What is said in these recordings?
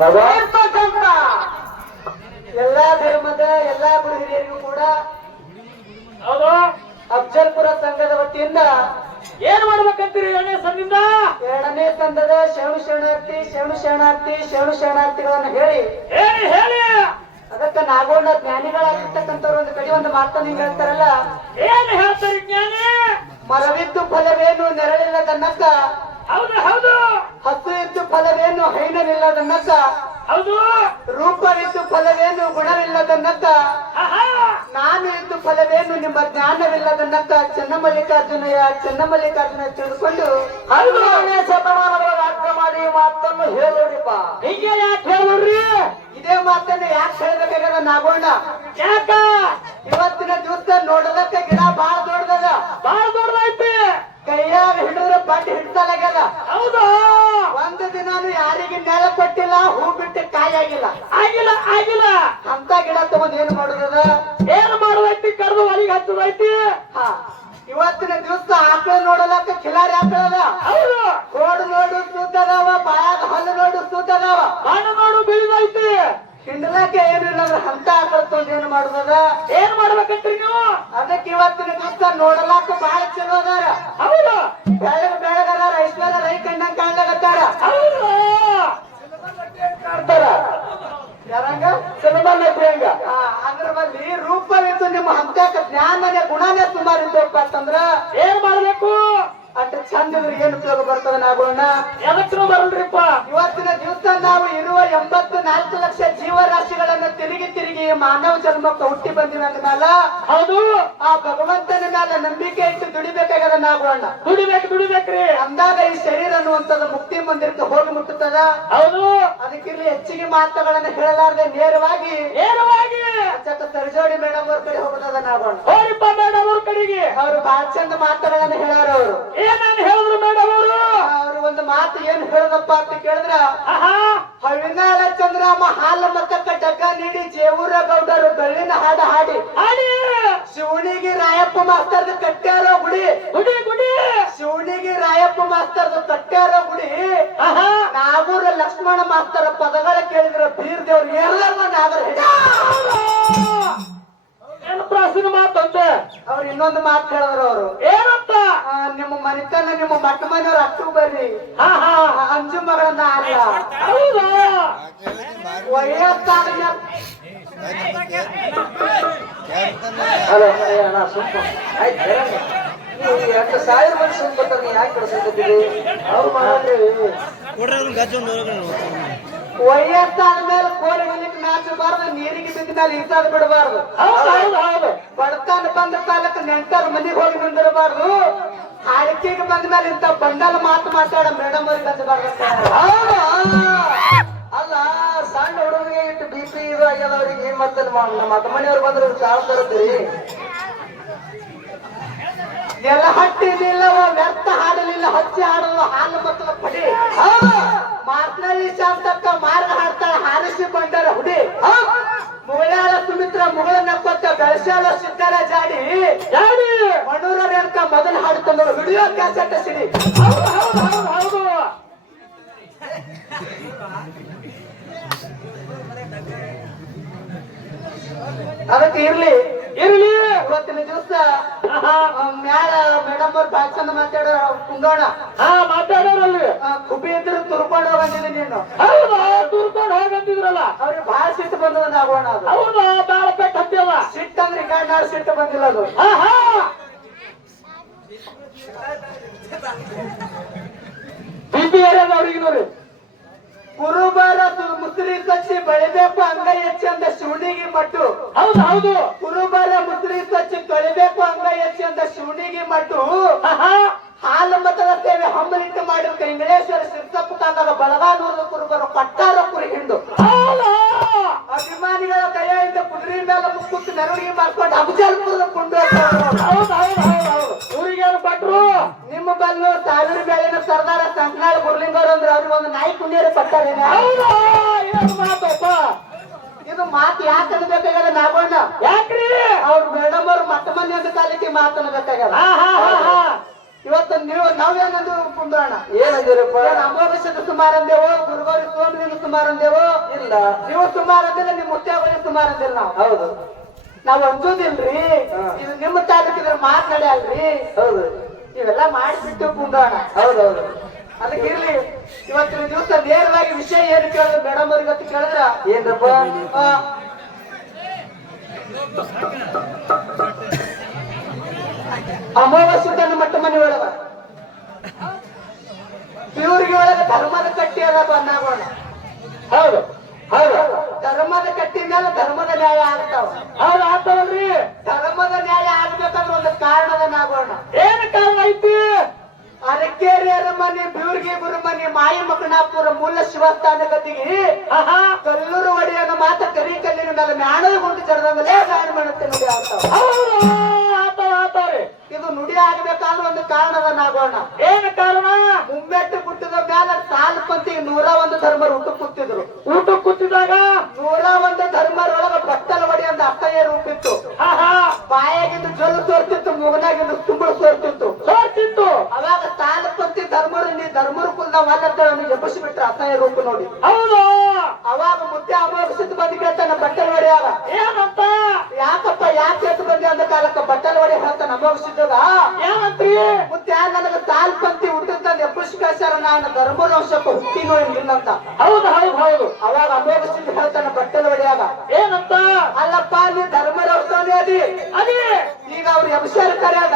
ಇರ್ತಕ್ಕಂಥ ಎಲ್ಲಾ ಧರ್ಮದ ಎಲ್ಲಾ ಗುರು ಕೂಡ ಹೌದು. ಅಫ್ಜಲ್ಪುರ ಸಂಘದ ವತಿಯಿಂದ ಏನ್ ಮಾಡ್ಬೇಕಂತೀರಿ ಎರಡನೇ ಸಂಘದಿಂದ? ಎರಡನೇ ಸಂಘದ ಶರಣು ಶರಣಾರ್ಥಿ ಶರಣು ಶರಣಾರ್ಥಿ ಶರಣು ಶರಣಾರ್ಥಿಗಳನ್ನು ಹೇಳಿ. ಹೇಳಿ ಹೇಳಿ. ಅದಕ್ಕೆ ನಾಗೋಣ ಜ್ಞಾನಿಗಳಾಗಿರ್ತಕ್ಕಂಥವ್ರು ಒಂದು ಕಡೆ ಒಂದು ಮಾತನ್ನು ಹಿಂಗ್ ಹೇಳ್ತಾರಲ್ಲ? ಏನ್ ಹೇಳ್ತಾರೆ ಜ್ಞಾನಿ? ಮರವಿದ್ದು ಫಲವೇನು ನೆರಳಿಲ್ಲದನ್ನಕ್ಕ ಹೌದು ಹೌದು. ಹಸು ಇತ್ತು ಫಲವೇನು ಹೈನವಿಲ್ಲದನ್ನಕ್ಕ ಹೌದು. ರೂಪವಿದ್ದು ಫಲವೇನು ಗುಣವಿಲ್ಲದನ್ನಕ್ಕ ಆಹಾ. ನಾನು ಇತ್ತು ಫಲವೇನು ನಿಮ್ಮ ಜ್ಞಾನವಿಲ್ಲದನ್ನಕ್ಕ ಚನ್ನಮಲ್ಲಿಕಾರ್ಜುನಯ್ಯ ಚನ್ನಮಲ್ಲಿಕಾರ್ಜುನ ತಿಳಿದುಕೊಂಡು ಹದಿನೇಳನೇ ಶತಮಾನದ ರಾಜ್ಯ ಮಾಡಿ ಮಾತನ್ನು ಹೇಳೋರಿಪ್ಪ. ಹೀಗೆ ಯಾಕೆ ಹೇಳೋರಿ ಇದೇ ಮಾತನ್ನು ಯಾಕೆ ಹೇಳಬೇಕಾಗದ ನಾಗೋಣ ಯಾಕ? ಇವತ್ತಿನ ದಿವಸ ನೋಡೋದಕ್ಕೆ ಗಿಡ ಬಾಳ ದೊಡ್ಡದ ಬಾಳ ದೊಡ್ಡದೈತಿ ಕೈಯಾಗ ಹಿಡಿದ್ರೆ ಬಂಡಿ ಹಿಡ್ತಲಾಗ್ಯದ ಹೌದು ಒಂದು ದಿನಾನು ಯಾರಿಗೆ ನೆಲ ಕೊಟ್ಟಿಲ್ಲ ಹೂ ಬಿಟ್ಟು ಕಾಯಿ ಆಗಿಲ್ಲ. ಆಗಿಲ್ಲ ಆಗಿಲ್ಲ. ಅಂತ ಗಿಡ ತಗೊಂಡ್ ಏನ್ ಮಾಡುದದ? ಏನ್ ಮಾಡುದೈತಿ? ಕರೆದು ಒಲಿಗೆ ಹಚ್ಚದೈತಿ. ಹಾ. ಇವತ್ತಿನ ದಿವಸ ಆಕಳ ನೋಡಲಕ್ಕ ಖಿಲಾರಿ ಆಕಳದ ಹೌದು. ಕೋಡು ನೋಡು ಸೂತದವ ಬಾಯಾಗ ಹಲ್ಲು ನೋಡು ಸೂತದವ ಬಣ್ಣ ನೋಡು ಬಿಳಿದೈತಿ. ಹಿಂಡಲಕ್ಕೆ ಏನಿಲ್ಲ ಅಂದ್ರೆ ಅಂತ ಆಕಳ ತಗೊಂಡ್ ಏನ್ ಮಾಡುದದ? ಏನ್ ಮಾಡ್ಬೇಕಂತ್ರಿ ನೀವು? ಅದಕ್ಕೆ ಇವತ್ತಿನ ದಿವಸ ನೋಡಲಾಕ ಬಾಳ ಚಲೋ ಅದಾರ. ಹೌದು. ಹಂತಕ ಜ್ಞಾನನೇ ಗುಣನೇ ಸುಮಾರು ಇದ್ದಪ್ಪ ಅಂತಂದ್ರ? ಏನ್ ಮಾಡ್ಬೇಕು? ಅಷ್ಟ ಚಂದ ಏನ್ ಉಪಯೋಗ ಬರ್ತದ ನಾಗೋಣ ಯಾವತ್ತೂ ಬರಲ್ರಿಪ್ಪ. ಇವತ್ತಿನ ದಿವಸ ನಾವು ಇರುವ ಎಂಬತ್ತು ನಾಲ್ಕು ಲಕ್ಷ ಜೀವರಾಶಿಗಳನ್ನ ತಿರುಗಿ ತಿರುಗಿ ಮಾನವ ಜನ್ಮಕ್ಕೆ ಹುಟ್ಟಿ ಬಂದಿವೆ ಅಂದ್ಮೇಲ ಹೌದು. ಆ ಭಗವಂತನ ಮೇಲೆ ನಂಬಿಕೆ ಇಟ್ಟು ದುಡಿಬೇಕಾಗದ ನಾಗೋಣ ದುಡಿಬೇಕು ದುಡಿಬೇಕ್ರಿ. ಅಂದಾಗ ಈ ಶರೀರ ಅನ್ನುವಂಥದ್ದು ಮುಕ್ತಿ ಮಂದಿರಕ್ಕೆ ಹೋಗಿ ಮುಟ್ಟುತ್ತದ? ಹೌದು. ಅದಕ್ಕಿಲ್ಲಿ ಹೆಚ್ಚಿಗೆ ಮಾತುಗಳನ್ನ ಹೇಳಲಾರದೆ ನೇರವಾಗಿ ನೇರವಾಗಿ. ಚಕ್ಕ ತರಜೋಡಿ ಮೇಡಮ್ ಅವ್ರ ಕಡೆ ಹೋಗೋದದ ನಾಗೋಣ ಹೋರಿಪ್ಪ ಮೇಡಮ್ ಅವ್ರ ಕಡೆಗೆ. ಅವರು ಬಹಳ ಚಂದ ಮಾತುಗಳನ್ನ ಹೇಳಾರ ಅವರು. ಏನೇನ್ ಹೇಳಿದ್ರು ಮೇಡಮ್ ಅವರು? ಅವರು ಒಂದು ಮಾತು ಏನ್ ಹೇಳದಪ್ಪ ಅಂತ ಕೇಳಿದ್ರ ಹವಿನಾಳ ಚಂದ್ರಾಮ ಹಾಲ ಜಗ್ಗ ಡಗ್ಗ ನೀಡಿ ಜೇವೂರ ಗೌಡರು. ಬೆಳ್ಳಿನ ಹಾಡ ಹಾಡಿ. ಹಾಡಿ. ಶಿವನಿಗೆ ರಾಯಪ್ಪ ಮಾಸ್ತರ್ ಕಟ್ಟ್ಯಾರೋ ಗುಡಿ. ಗುಡಿ ಗುಡಿ. ಶಿವನಿಗೆ ರಾಯಪ್ಪ ಮಾಸ್ತರ್ ಕಟ್ಟ್ಯಾರೋ ಗುಡಿ. ನಾಗೂರ ಲಕ್ಷ್ಮಣ ಮಾಸ್ತರ ಪದಗಳ ಕೇಳಿದ್ರ ಬೀರ್ ದೇವ್ರ ಎಲ್ಲರೂ ನಾಗರ ಏನು ಪ್ರಾಸಿನ ಮಾತಂತೆ ಅವ್ರು ಇನ್ನೊಂದು ಮಾತು ಹೇಳಿದ್ರು ಅವರು. ಏನಂತ ನಿಮ್ಮ ಮನಿತನ ನಿಮ್ಮ ಮಟ್ಟ ಮನೆಯವ್ರ ಅಷ್ಟು ಬರ್ರಿ. ಹಾ ಹಾ. ಅಂಜು ಮಗಳನ್ನ ಅಲ್ಲ ಹೌದಾ? ವಯಸ್ಸಾದ ಎರಡು ಸಾವಿರ ಮಂದಿ ಸುಮ್ಮನೆ ಯಾಕೆ ಅವ್ರು ವಯಸ್ಸಾದ ಮೇಲೆ ಕೋಳಿ ಮನೆಗೆ ನಾಚಬಾರ್ದು ನೀರಿಗೆ ಬಿದ್ದ ಮೇಲೆ ಈಸಾದ ಬಿಡಬಾರ್ದು. ಬಡತನ ಬಂದ ಕಾಲಕ್ಕೆ ನೆಂಟರ ಮನೆಗೆ ಹೋಗಿ ನಿಂದಿರಬಾರ್ದು ಅಡಿಕೆಗೆ ಬಂದ ಮೇಲೆ ಇಂತ ಬಂಡಲ್ ಮಾತು ಮಾತಾಡ ಮೇಡಮ್ ಅವ್ರಿಗೆ ಹಚ್ಚಬಾರ್ದು ಆಗ್ಯದ ಅವ್ರಿಗೆ ಏನ್ ಮಾಡ್ತಾರೆ ನಮ್ಮ ಅಕ್ಕ ಮನೆಯವ್ರು ಬಂದ್ರೆ ಸಾವು ತರುತ್ತೀರಿ ಎಲ್ಲ ಹಟ್ಟಿಲಿಲ್ಲ ವ್ಯರ್ಥ ಹಾಡಲಿಲ್ಲ ಹಚ್ಚಿ ಹಾಡಲ್ಲ ಹಾಲು ಮತ್ತು ಪಡಿ. ಮಾತನಾಡಿ ಶಾಂತಕ್ಕ ಮಾರ ಹಾಡ್ತಾಳ ಹಾರಿಸಿ ಬಂಡಾರ ಹುಡಿ. ಮುಗಳ ಸುಮಿತ್ರ ಮುಗಳ ನಪ್ಪತ್ತ ಬೆಳಸಾಲ ಸಿದ್ಧಾರ ಜಾಡಿ. ಜಾಡಿ. ಮಣ್ಣೂರ ರೇಣುಕ ಮೊದಲು ಹಾಡು ತಂದರು ವಿಡಿಯೋ ಕ್ಯಾಸೆಟ್ ಸಿಡಿ ಹೌದು ಹೌದು ಹೌದು ಹೌದು ಅದಕ್ಕೆ ಇರ್ಲಿ. ಇರ್ಲಿ. ಇವತ್ತಿನ ದಿವಸ ಮ್ಯಾಲ ಮೇಡಮ್ ಅವ್ರ ಭಾಳ ಚಂದ ಮಾತಾಡೋ ಕುಂದೋಣ. ಹಾ ಮಾತಾಡೋರಲ್ರಿ ಆ, ಕುಬಿ ಇದ್ರೆ ತುರ್ಕೊಂಡು ಬಂದಿದೆ ನೀನು. ಹೌದಾ? ತುರ್ಕೊಂಡು ಹೋಗಂತಿದ್ರಲ್ಲ ಅವ್ರಿಗೆ ಬಹಳ ಸಿಟ್ಟು ಬಂದದ ಆಗೋಣ ಅದು. ಹೌದಾ? ಬಾಳ ಪೆಟ್ಟು ಹತ್ತಿಲ್ಲ ಸಿಟ್ಟು ಅಂದ್ರೆ ಸಿಟ್ಟು ಬಂದಿಲ್ಲ ಅದು. ಏರಿಯಾದ ಅವ್ರಿಗೆ ನೋಡಿ ಕುರುಬಾರ ಮುಸ್ರಿ ಕಚ್ಚಿ ಬೆಳಿಬೇಕು ಅಂಗ ಹೆಚ್ಚಿ ಅಂದ ಶಿವಣಿಗೆ ಮಟ್ಟು. ಹೌದು ಹೌದು. ಕುರುಬರ ಮುಸ್ರಿ ಕಚ್ಚಿ ತೊಳಿಬೇಕು ಅಂಗ ಹೆಚ್ಚಿ ಅಂದ ಶಿವಣಿಗೆ ಮಟ್ಟು. ಹಾಲು ಮತದ ಸೇವೆ ಹಂಬಲಿಟ್ಟು ಮಾಡಿದ ಇಂಗ್ಲೇಶ್ವರ ಶಿರ್ಸಪ್ಪ ತಾಂಡದ ಬಳಗಾನೂರದ ಕುರುಬರು ಪಟ್ಟಾರ ಕುರಿ ಹಿಂಡು. ಕುಂಡಿಯರು ಇದು ಮಾತಪ್ಪ ಇದು ಮಾತು ಯಾಕೆ ಅನ್ಬೇಕಾಗಲ್ಲ ನಾಗೋಣ ಯಾಕ್ರಿ? ಅವ್ರು ಮೇಡಮ್ ಅವ್ರು ಮತ್ತ ಮನೆ ಕಾಲಕ್ಕೆ ಹಾ ಹಾ ಹಾ ಹಾ. ಇವತ್ತು ನೀವು ನಾವೇನಂದು ಕುಂದ್ರೋಣ? ಏನಂದಿರಪ್ಪ ಅಮಾವಾಸ್ಯದ ಸುಮಾರು ಅಂದೇವು ಗುರುಗೌರಿ ಸೋಮಲಿಂಗ ಸುಮಾರು ಅಂದೇವು ಇಲ್ಲ. ನೀವು ಸುಮಾರು ಅಂದಿಲ್ಲ ನಿಮ್ ಮುತ್ಯಾವಳಿ ಸುಮಾರು ಅಂದಿಲ್ಲ ನಾವು. ಹೌದು. ನಾವು ಅಂಜೋದಿಲ್ರಿ. ಇದು ನಿಮ್ಮ ತಾಲೂಕಿದ್ರೆ ಮಾತನಾಡಿ ಹೌದು. ಇವೆಲ್ಲ ಮಾಡಿಬಿಟ್ಟು ಕುಂದೋಣ ಹೌದೌದು ಅದಕ್ಕೆ ಇರ್ಲಿ ಇವತ್ತಿನ ದಿವಸ ನೇರವಾಗಿ ವಿಷಯ ಏನು ಕೇಳಿದ್ರು ಮೇಡಮ್ ಅವ್ರಿಗೆ ಇವತ್ತು ಕೇಳಿದ್ರ ಏನಪ್ಪ ಅಮಾವಾಸ್ಯದನ್ನು ಮಟ್ಟ ಮನೆ ಒಳಗ. ಇವ್ರಿಗೆ ಒಳಗ ಧರ್ಮದ ಕಟ್ಟಿ ಅದ ಬಂದಾಗೋಣ ಹೌದು ಹೌದು. ಧರ್ಮದ ಕಟ್ಟಿ ಮೇಲೆ ಧರ್ಮದ ನ್ಯಾಯ ಆಗ್ತಾವ. ಹೌದು ಆಗ್ತಾವಲ್ರಿ. ಧರ್ಮದ ನ್ಯಾಯ ಆಗ್ಬೇಕಂದ್ರೆ ಒಂದು ಕಾರಣದ ನಾಗೋಣ ಏನು ಕಾರಣ ಐತಿ? ಅರಕೇರಿ ಅರಮನೆ ಗುರು ಗುರುಮನೆ ಮಾಯಿ ಮಕನಾಪುರ ಮೂಲ ಶಿವಸ್ಥಾನ ಗತಿಗೆ ಕಲ್ಲೂರು ಒಡೆಯನ ಮಾತ ಕರಿ ಕಲ್ಲಿನ ಮೇಲೆ ಮ್ಯಾಣದ ಗುಂಡು ಜಡದಂಗಲೇ ಗಾಯನ ಮಾಡುತ್ತೆ ನುಡಿ ಆಗ್ತಾವ ಇದು ನುಡಿ ಆಗ್ಬೇಕಾದ್ರೆ ಒಂದು ಕಾರಣದ ನಾಗೋಣ. ಏನ್ ಕಾರಣ? ಮುಂಬೆಟ್ಟು ಕುಟ್ಟಿದ ಮ್ಯಾಲ ಸಾಲ ಪಂತಿ ನೂರ ಒಂದು ಧರ್ಮರು ಊಟ ಕೂತಿದ್ರು. ಊಟ ಕೂತಿದಾಗ ನೂರ ಒಂದು ಧರ್ಮರೊಳಗ ಬಟ್ಟಲ ಒಡಿ ಅಂತ ಅಪ್ಪಯ್ಯ ರೂಪಿತ್ತು ಬಾಯಾಗಿಂದು ಜೊಲ್ಲು ತೋರ್ತಿತ್ತು ಮುಗನಾಗಿಂದು ತುಂಬಳು ತೋರ್ತಿತ್ತು. ಪಂತಿ ಧರ್ಮರು ನೀ ಧರ್ಮರು ಕುಲ್ದ ವಾದಗಳನ್ನು ಎಬ್ಬಸಿ ಬಿಟ್ರ ಅಸಹ್ಯ ರೂಪ ನೋಡಿ. ಹೌದು. ಅವಾಗ ಮುದ್ದೆ ಅಮೋಘಸಿದ್ದು ಬಂದು ಕೇಳ್ತಾನ ಬಟ್ಟಲ್ ಒಡೆಯಾಗ ಏನಂತ? ಯಾಕಪ್ಪ ಯಾಕೆ ಎದ್ದು ಬಂದಿ? ಅಂದ ಕಾಲಕ್ಕ ಬಟ್ಟಲ್ ಹೊಡಿ ಹೇಳ್ತಾನ ಅಮಾವಾಸ್ಯದಾಗ ಏನಂತ್ರಿ? ಮುದ್ದೆ ನನಗ ತಾಲ್ ಪಂತಿ ಹುಟ್ಟಿದ್ದಂದ ಎಬ್ಬಸಿ ಕಳ್ಸ್ಯಾರ ನಾನು ಧರ್ಮವಂಶಕ್ಕೆ ಹುಟ್ಟಿನೋ ಇಲ್ಲಂತ ಹೌದು ಹೌದು ಹೌದು. ಅವಾಗ ಅಮೋಘಸಿದ್ದು ಹೇಳ್ತಾನ ಹೊಡಿ ಒಡೆಯಾಗ ಏನಂತ? ಅಲ್ಲಪ್ಪ ನೀ ಧರ್ಮರವಸ್ಥಾನೇ ಅದಿ. ಅದೇ? ಈಗ ಅವ್ರು ಎಬ್ಬಸಿ ಕರೆಯಾಗ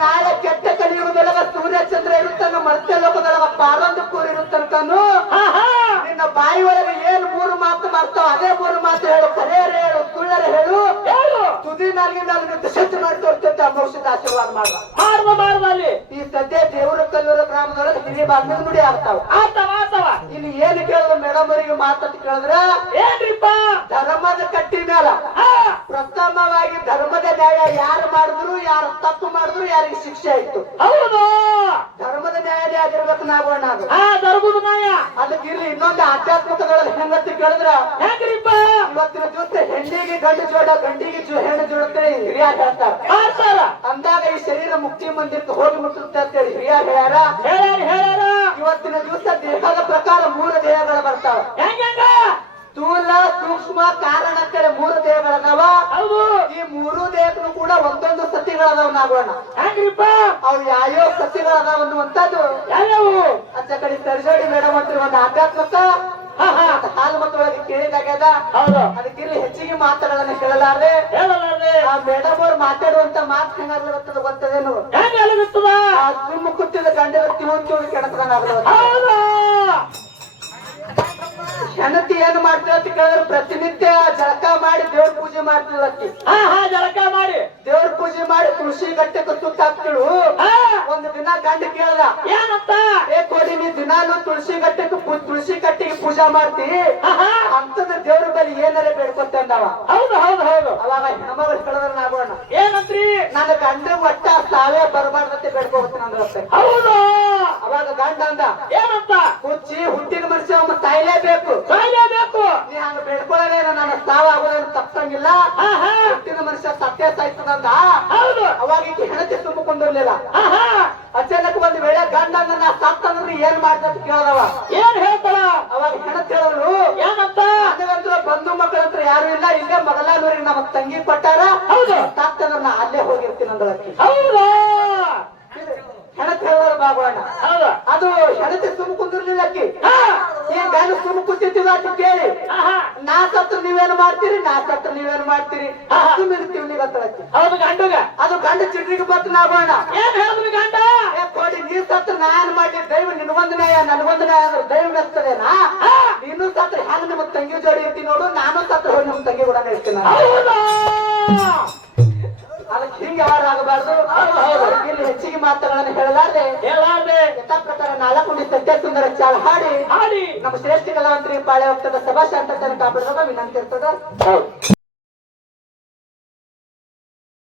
ನಾಳೆ ಕೆಟ್ಟ ಕಲಿಯುಗದೊಳಗ ಸೂರ್ಯ ಚಂದ್ರ ಇರುತ್ತಾನ ಮರ್ತ್ಯ ಲೋಕದೊಳಗ ಪಾರಂದ ಕೂರ್ ಇರುತ್ತನ್ಕನು ಆಹಾ ನಿನ್ನ ಬಾಯಿ ಒಳಗೆ ಏನ್ ಮೂರು ಮಾತು ಮಾಡ್ತಾವ ಅದೇ ಮೂರು ಮಾತು ಹೇಳು ಕರೆಯರೇ ಹೇಳು ತುಳ್ಳರ ಹೇಳು. ಹೇಳು. ತುದಿ ನಾಲ್ಗೆ ನಾಲ್ಗೆ ದಶತ್ ಮಾಡಿ ತೋರ್ತೈತೆ ಅಮೋಕ್ಷದ ಆಶೀರ್ವಾದ ಮಾಡುವ ಮಾಡುವ ಅಲ್ಲಿ. ಈ ಸದ್ಯ ದೇವರ ಕಲ್ಲೂರ ಗ್ರಾಮದೊಳಗೆ ಹಿರಿಯ ಬಾಗಿಲು ನುಡಿ ಆಗ್ತಾವ. ಆತವ ಆತವ ಇಲ್ಲಿ ಏನು ಕೇಳಿದ್ರು ಮೇಡಮ್ ಅವರಿಗೆ ಮಾತಾಡಿ ಕೇಳಿದ್ರ ಏನ್ರಿಪ್ಪ? ಧರ್ಮದ ಕಟ್ಟಿ ಮೇಲ ಪ್ರಥಮವಾಗಿ ಧರ್ಮದ ನ್ಯಾಯ ಯಾರು ಮಾಡಿದ್ರು ಯಾರು ತಪ್ಪು ಮಾಡಿದ್ರು ಯಾರಿಗೆ ಶಿಕ್ಷೆ ಆಯ್ತು. ಹೌದು. ಆಗಿರ್ಬೇಕು ನಾವು ಅದು ಹಾ ದರ್ಗುದು ನಾಯ ಅದಕ್ಕೆ ಇಲ್ಲಿ ಇನ್ನೊಂದು ಆಧ್ಯಾತ್ಮಿಕಗಳ ಹೆಂಗತ್ತಿ ಕೇಳಿದ್ರ ಹೆಂಗ್ರಿಪ್ಪ ಇವತ್ತಿನ ಜೊತೆ ಹೆಣ್ಣಿಗೆ ಗಂಡು ಜೋಡ ಗಂಡಿಗೆ ಜೋ ಹೆಣ್ಣು ಜೋಡತ್ತೆ ಹಿರಿಯ ಹೇಳ್ತಾರ. ಅಂದಾಗ ಈ ಶರೀರ ಮುಕ್ತಿ ಮಂದಿರಕ್ಕೆ ಹೋಗಿ ಮುಟ್ಟುತ್ತೆ ಅಂತೇಳಿ ಹೇಳಿ ಹೇಳ್ಯಾರ. ಹೇಳ್ಯಾರ ಇವತ್ತಿನ ದಿವಸ ದೇಹದ ಪ್ರಕಾರ ಮೂರು ದೇಹಗಳು ಬರ್ತಾವ. ಹೆಂಗ? ಸ್ಥೂಲ ಸೂಕ್ಷ್ಮ ಕಾರಣ ಅಂತೇಳಿ ಮೂರು ದೇಹಗಳದಾವ? ಈ ಮೂರು ದೇಹಗಳು ಕೂಡ ಒಂದೊಂದು ಸತಿಗಳದಾವ ನಾಗೋಣ ಹೆಂಗ್ರಿಪ್ಪ ಅವು ಯಾವ್ಯಾವ ಸತಿಗಳದಾವ ಅನ್ನುವಂಥದ್ದು? ಯಾವ್ಯಾವು? ಅಂತ ಕಡೆ ಸರ್ಜೋಡಿ ಮೇಡಮ್ ಅಂತ ಒಂದು ಆಧ್ಯಾತ್ಮಕ ಹಾಲು ಮತ್ತೊಳಗೆ ಕೇಳಿದಾಗ್ಯದ ಹೌದು. ಅದಕ್ಕೆ ಇಲ್ಲಿ ಹೆಚ್ಚಿಗೆ ಮಾತುಗಳನ್ನ ಕೇಳಲಾರ್ದೆ. ಹೇಳಲಾರ್ದೆ. ಆ ಮೇಡಮ್ ಅವ್ರು ಮಾತಾಡುವಂತ ಮಾತು ಹೆಂಗಾಗ್ಲತ್ತದ ಗೊತ್ತದೇನು. ಆ ಗಂಡ ಕುಟ್ಟಿದ ಅಂತ ತಿವಂತು ಕೆಡತದಂಗ ಹೌದು? ಹೆಣತಿ ಏನ್ ಮಾಡ್ತೀವಿ ಅಂತ ಕೇಳಿದ್ರೆ ಪ್ರತಿನಿತ್ಯ ಜಳಕ ಮಾಡಿ ದೇವ್ರ ಪೂಜೆ ಮಾಡ್ತಿಲ್ಲಕ್ಕಿ ಹಾ ಹಾ ಜಳಕ ಮಾಡಿ. ದೇವ್ರ ಪೂಜೆ ಮಾಡಿ ತುಳಸಿ ಗಟ್ಟೆಗೆ ತುತ್ತಾಕ್ತಿಳು ಒಂದ್ ದಿನ ಗಂಡ ಕೇಳ್ದ ಏನಂತ? ಏ ಕೊಡಿ ನೀ ದಿನಾಲು ತುಳಸಿ ಗಟ್ಟೆಗೆ ತುಳಸಿ ಕಟ್ಟಿಗೆ ಪೂಜಾ ಮಾಡ್ತಿ. ಅಂತದ ದೇವ್ರ ಬಲಿ ಏನಾರ ಬೇಡ್ಕೊತ ಅಂದವ. ಹೌದು ಹೌದು ಹೌದು. ಅವಾಗ ಹೆಣ್ಮಗಳು ಕೇಳಿದ್ರೆ ನಾಗೋಣ ಏನಂತ್ರಿ? ನನ್ನ ಗಂಡ ಒಟ್ಟ ಸಾವೇ ಬರಬಾರ್ದಂತೆ ಬೇಡ್ಕೋತೀನಿ ಅಂದ್ರೆ ಹೌದು. ಗಂಡ ಅಂದ ಏನಂತ? ಹುಚ್ಚಿ ಹುಟ್ಟಿನ ಮನುಷ್ಯ ಅವನು ಸಾಯ್ಲೇಬೇಕು. ಸಾಯ್ಲೇಬೇಕು. ನೀ ಹಂಗ ಬೇಡ್ಕೊಳ್ಳೇನ ನನ್ನ ಸಾವ ಆಗೋದೇನು ತಪ್ಪಂಗಿಲ್ಲ ಹುಟ್ಟಿನ ಮನುಷ್ಯ ಸತ್ಯ ಸಾಯ್ತದಂದ ಹೌದು. ಅವಾಗ ಈಕೆ ಹೆಣತಿ ತುಂಬಿಕೊಂಡಿರ್ಲಿಲ್ಲ ಅಚಾನಕ್ ಒಂದ್ ವೇಳೆ ಗಂಡ ನನ್ನ ನಾ ಸತ್ತಂದ್ರೆ ಏನ್ ಮಾಡ್ದಂತ ಕೇಳದವ? ಏನ್ ಹೇಳ್ತಾಳ? ಅವಾಗ ಹೆಣತ್ ಹೇಳಿದ್ರು ಏನಂತ? ಬಂಧು ಮಕ್ಕಳ ಹತ್ರ ಯಾರು ಇಲ್ಲ ಇಲ್ಲೇ ಮೊದಲಾದವ್ರಿಗೆ ನಮ್ಮ ತಂಗಿ ಕೊಟ್ಟಾರ. ಹೌದು. ಸತ್ತಂದ್ರ ಅಲ್ಲೇ ಹೋಗಿರ್ತೀನಿ ಅಂದಳಕ್ಕಿ ಹೌದು ಹೆಣತ್ ಹೇಳಿದ್ರ ಬಾಗೋಣ ಹೌದು ಅದು ಹೆಣತಿ ಸುಮ್ ಕುಂದಿರ್ಲಿಲ್ಲ ಅಕ್ಕಿ ಹಾ ಈ ಗಂಡ ಸುಮ್ ಕುಂತಿರ್ತೀವಿ ಅಂತ ಕೇಳಿ ಹಾ ಹಾ ನಾ ಸತ್ರ ನೀವೇನ್ ಮಾಡ್ತೀರಿ? ನಾ ಸತ್ರ ನೀವೇನ್ ಮಾಡ್ತೀರಿ? ಹೌದು ಗಂಡುಗ. ಅದು ಗಂಡ ಚಿಡ್ರಿಗೆ ಬತ್ತು ಬಾಣ. ಏನ್ ಹೇಳಿದ್ರಿ ಗಂಡ? ಕೊಡಿ ನೀ ಸತ್ರ ನಾನ್ ಮಾಡಿ ದೈವ ನಿನ್ಗೊಂದು ನ್ಯಾಯ ನನ್ಗೊಂದು ನ್ಯಾಯ ಅಂದ್ರೆ ದೈವ ನಡೆಸ್ತದೇನಾ ನೀನು ಸತ್ರ ಹೆಂಗ್ ನಿಮ್ ತಂಗಿ ಜೋಡಿ ಇರ್ತೀನಿ ನೋಡು ನಾನು ಸತ್ರ ಹೋಗಿ ನಮ್ಮ ತಂಗಿ ಕೂಡ ಇರ್ತೀನಿ ಇಲ್ಲಿ ಹೆಚ್ಚಿಗೆ ಮಾತುಗಳನ್ನು ಹೇಳಲಾರ್ದೆ. ಹೇಳಾರ್ದೆ ಯಥಾ ಪ್ರಕಾರ ನಾಲ್ಕು ಸತ್ಯ ಸುಂದರ ಚಾಲ ಹಾಡಿ. ಹಾಡಿ. ನಮ್ಮ ಶ್ರೇಷ್ಠ ಕಲಾವಂತರಿ ಪಾಳೆ ಹೋಗ್ತದ ಸಭಾ ಶಾಂತ ಕಾಪಾಡೋದ ವಿನಂತಿ ಇರ್ತದ.